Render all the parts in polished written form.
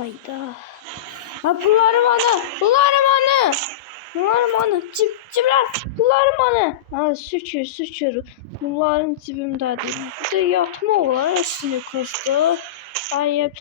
Hayda. Ha bunlarım anı. Bunlarım anı. Bunlarım anı. Cibler. Bunlarım anı. Ha şükür. Bunların cibimdedir. Bir de yatma olar üstünü koşdu. Ay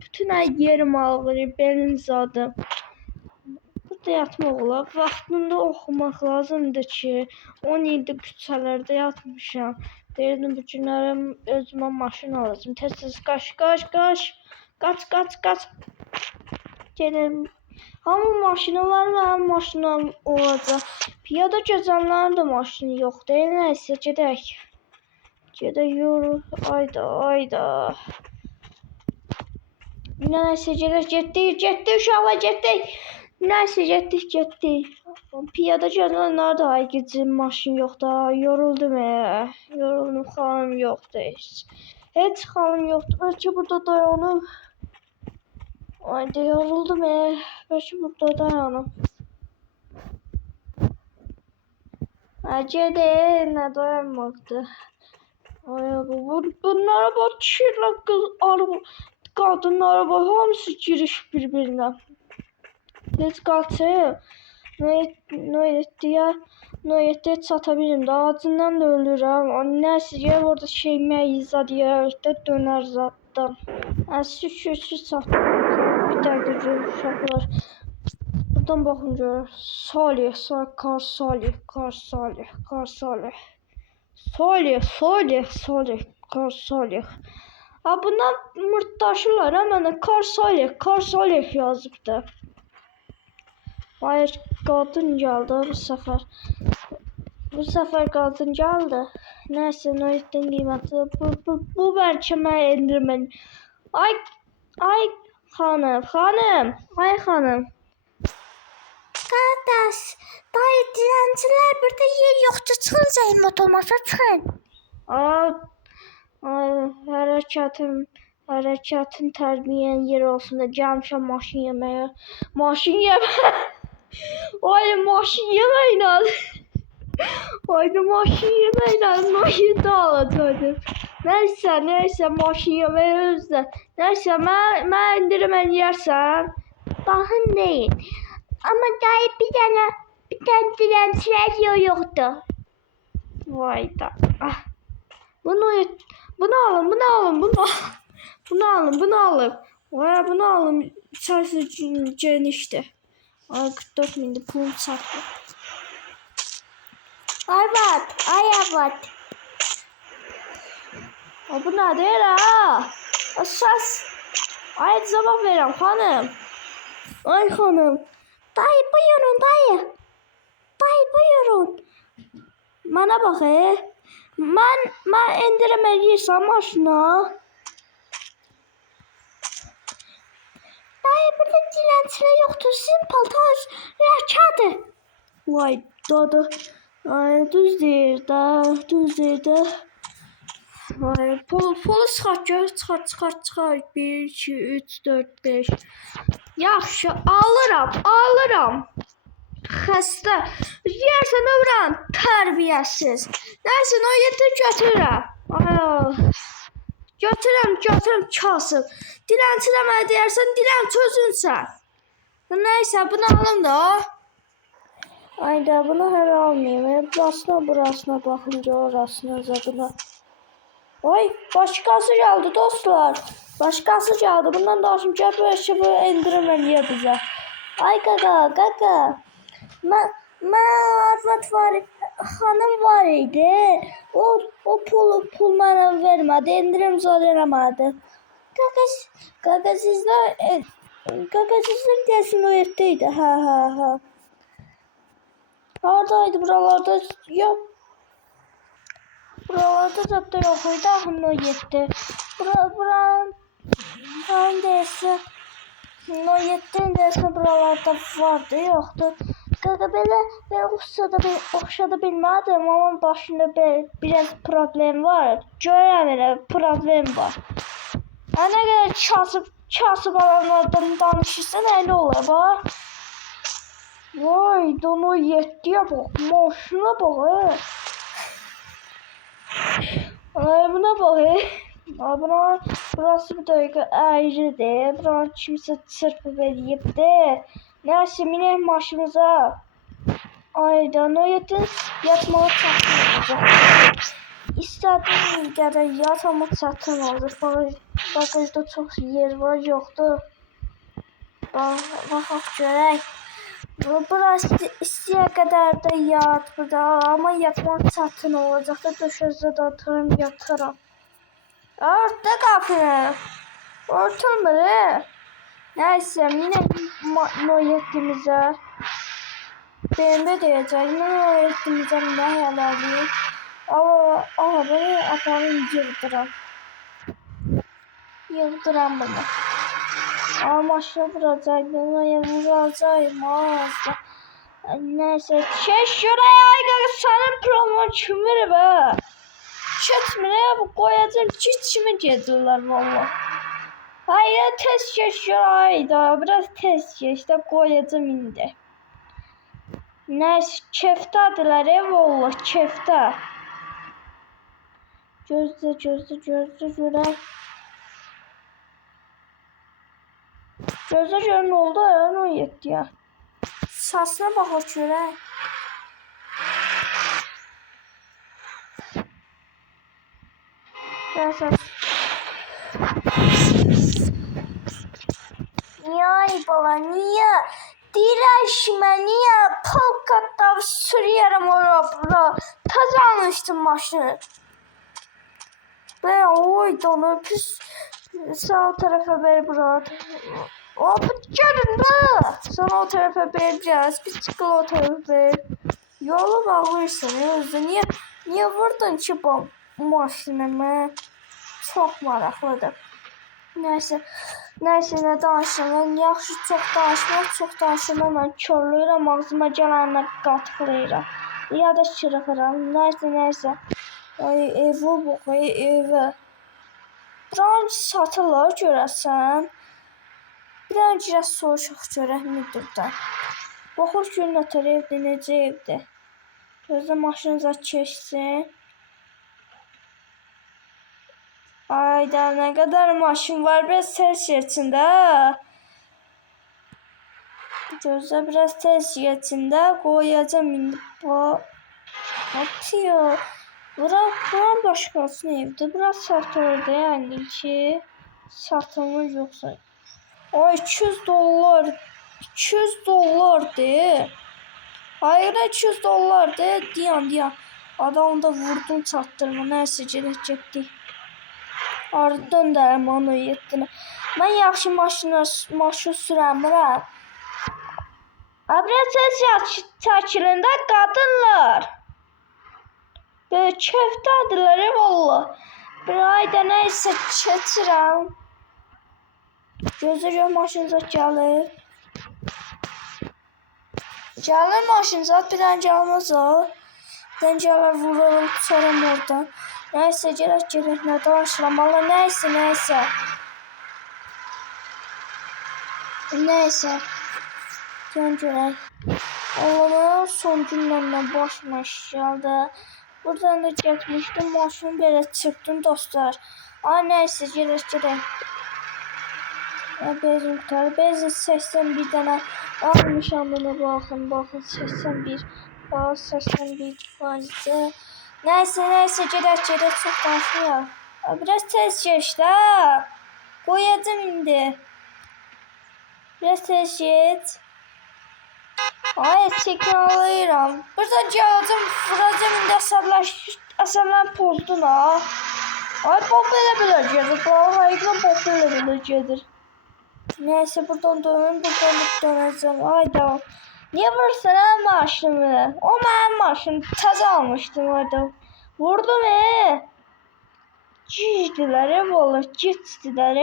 bütün ay yerim ağrıyor. Benim zadım. Burada yatmaq olar. Vaxtında oxumaq lazımdır ki 10 ildir küçələrdə yatmışam. Deyirdim bu günlərə özümə maşın alacağım. Tez qaç. Gelim. Hamı maşını var, mənim maşınım olacaq. Piyada gəzənlərin də maşını yoxdur. Nəysə gedək. Yürü. Ayda. Nəysə getdik uşaqlar getdik. Nəysə getdik. Piyada gəzənlər də ay gecim maşın yoxdur. Yoruldum xanım yoxdur. Heç xanım yoxdur. Bəlkə burada dayanıb. Ayda yoruldum Bəlkə burada dayanıb. Gedin nə dayanmaqdır. Bunlara bak kişiler kadınlara bak hamısı giriş birbirine. Heç qaçım. Noyettiyə çata bilmirəm. Acından da ölürəm. Nəysə gəl orada məyizə deyək də dönər zaddan. Şükür çatdım. Bir dəqiqə görür uşaqlar. Buradan baxın görür. Kar Salih. Ha bundan mırtdaşırlar ha mənə Kar Salih yazıbdı. Hayır qadın gəldi bu səfər qadın gəldi. Nəysə Noyettin qiyməti bu bəlkə mən endirmən. Ay xanım. Qardaş, dayı diləncilər burada yer yoxdur, çıxın zəhmət olmasa çıxın. Hərəkətin tərbiyyən yer olsun da gəlmişəm maşın yeməyə. Ayda maşın yeməklə Noyet'i alacaqdım. Nəysə maşın yeməyə özlə. Nəysə mən indirim eləyərsən. Baxın deyin. Amma dayı bir dənə diləncilər yer yoxdur. Vayda. Bunu alın. Vay bunu alın. İçerisi genişti. 44 mindi pulum çarptı. Ay. Bu nədir ha? Əsas. Ay cavab verirəm xanım. Ay xanım. Dayı buyurun dayı. Mənə bax Mən endirəm eləyirsən maşına. Dayı burada diləncilər yoxdur. Sizin paltar rəkadır. Vay dadı. Düz deyir də. Vay polis çıxar. 1, 2, 3, 4, 5. Yaxşı alıram. Xəstə. Yersən övrən tərbiyəsiz. Nəysə Noyet'i götürürəm. Götürürəm kasıb. Dilənçilə mənə deyərsən dilənç özünsən. Nəysə bunu alım da. Ayda bunu hələ almayayım. Burasına baxınca orasına zadına. Oy başqası gəldi dostlar. Bundan da şimdi bəlkə bu endirim eləyə bizə. Ay qaqa. Mən arvad xanım var idi. O pul mənə vermədi. Endirim zor eləmədi. Qaqa sizlər desin Noyet'deydi. Ha. Haradaydı buralarda? Yok. Buralarda zaten yok idi. Noyet'di. Buranın deyəsə Noyet'in deyəsə buralarda vardı, yoxdur. Qaqa belə oxşada bilmədim, amma başında biraz problem var. Görürəm elə problem var. Nə qədər kasıb alanlardan danışırsan elə olar bax. Vay Noyet'yə bax, maşına bax. Ay buna bax. Bura, burası bir dakika ayrıdır. Buranı kimse çırpıp edip de. Neyse minək maşımıza. Ayda Noyet'in yatmağı çatın olacak. İstediğim kadar yat ama çatın olacak. Bagajda çok yer var yoktu. Baxaq görək. Burası istəyə qədər də yat burada ama yatmaq çətin olacaq da döşəzdə də oturum yatıram. Orta qapını. Ortalmır. Neyse yine Noyetimizə. BMW deyəcək. Noyetimizə nə yələdik. Aha bunu aparım yığdıram. Yığdıram bunu. Maşına vuracaq. Buna vuracaq. Mağazda. Neyse. Şuraya ayqağı sənin promo kimir be. Çetmire bu koyacağım çiçimi gedirler valla. Hayır test geçiyor da biraz test geçti koyacağım indi. Neyse keftadılar valla kefta. Gözde görək. Gözde gör ne oldu ya ne yetti ya. Sasına baxaq görək. Neyse. Niye ay bala niye? Dirençme niye? Polkat'ta sürüyorum oraya. Kazanmıştım maşını. Ben oy donu pis. Sağ tarafa ver bırak. O bıçarın da. Sana o tarafa vereceğiz. Bir çıkıl o tarafa ver. Yolu bağlıysan özü. Niye vurdun ki bu maşinimi? Çok maraqlıdır. Neyse ne danışım. Yaxşı çox danışmaq mən körlüyürəm, ağzıma gələnlə qatıqlayıram. Ya da çırıqıram. Neyse. Ay evi bu, evi. Buranı satırlar görəsən. Bir an girək soruşaq görək müdürdən. Baxır ki, nətər evdir, necə evdir. Gözlə maşınıza keçsin. Ayda ne kadar maşın var biraz ses geçinde. Gözde biraz ses geçinde koyacağım indi bu. Atıyor. Buran başkasının evde. Biraz satıldı yani ki. Satılmış yoksa. O 200 dolar. 200 dolar de. Hayır 200 dolar de. Diyan. Adamı da vurdum çattırma. Neyse gelecekti. Ardından döndərəm onu yetdini. Mən yaxşı maşın sürəmirəm. Biraz ses çəkilində qadınlar. Böyle köftədirlər valla. Bir ayda neyse keçirəm. Gözü maşınıza gəlir. Gəlir maşınıza bir an gəlməz o. Dəncələr vururum tutarım oradan. Neyse gerek ne danışıram ama neyse. Can görək. Allah'ın son günlerden başıma iş geldi. Buradan da getmişdim maşını böyle çıktım dostlar. Neyse gerek. Bezim tutar. Bezim 81 tane almışam bunu bakın 81. 81 faizi. Neyse gerek çok danışmıyor. Biraz tez geç la. Koyacağım indi. Biraz tez geç. Ay çekin alıyorum. Burada geleceğim vuracağım indi asablar pozdun ha. Ay bomba ile gelir. Hayırlı bomba ile gelir. Neyse buradan döneceğim. Ay devam. Niye vursun ha maşını? O benim maşını taze almıştım orada. Vurdum Cicdiler valla geçtiler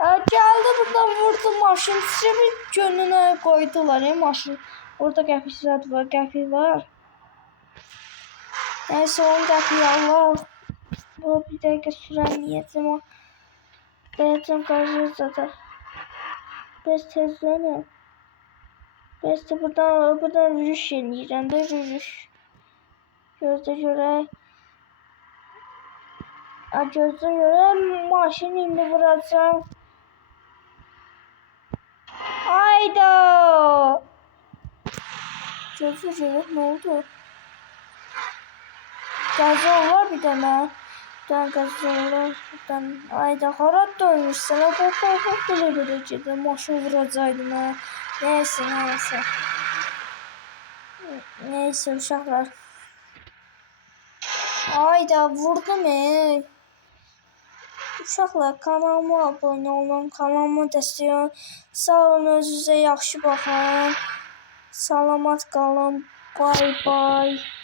Geldi buradan vurdu maşın. Bir gönlüne koydular maşın. Orada qəfi var. Neyse onun qəfi Allah. Bu bir dakika süremeyeceğim o. Benzin gazı zaten. Bez tezlene. Bez de buradan rüş yenileceğim de rüş. Gözde görək. Gözüm maşın indi vuracağım. Hayda. Gözüm ne oldu? Gazon var bir tane. Bir tane gazon var. Ayda harat dönmüş sana. Kork böyle dedi. Maşın vuracaktım ha. Neyse. Neyse uşaqlar. Ayda vurdum Uşaqlar kanalıma abunə olun, kanalıma dəstək olun. Sağ olun, özünüzə yaxşı baxın. Salamat qalın. Bye bye.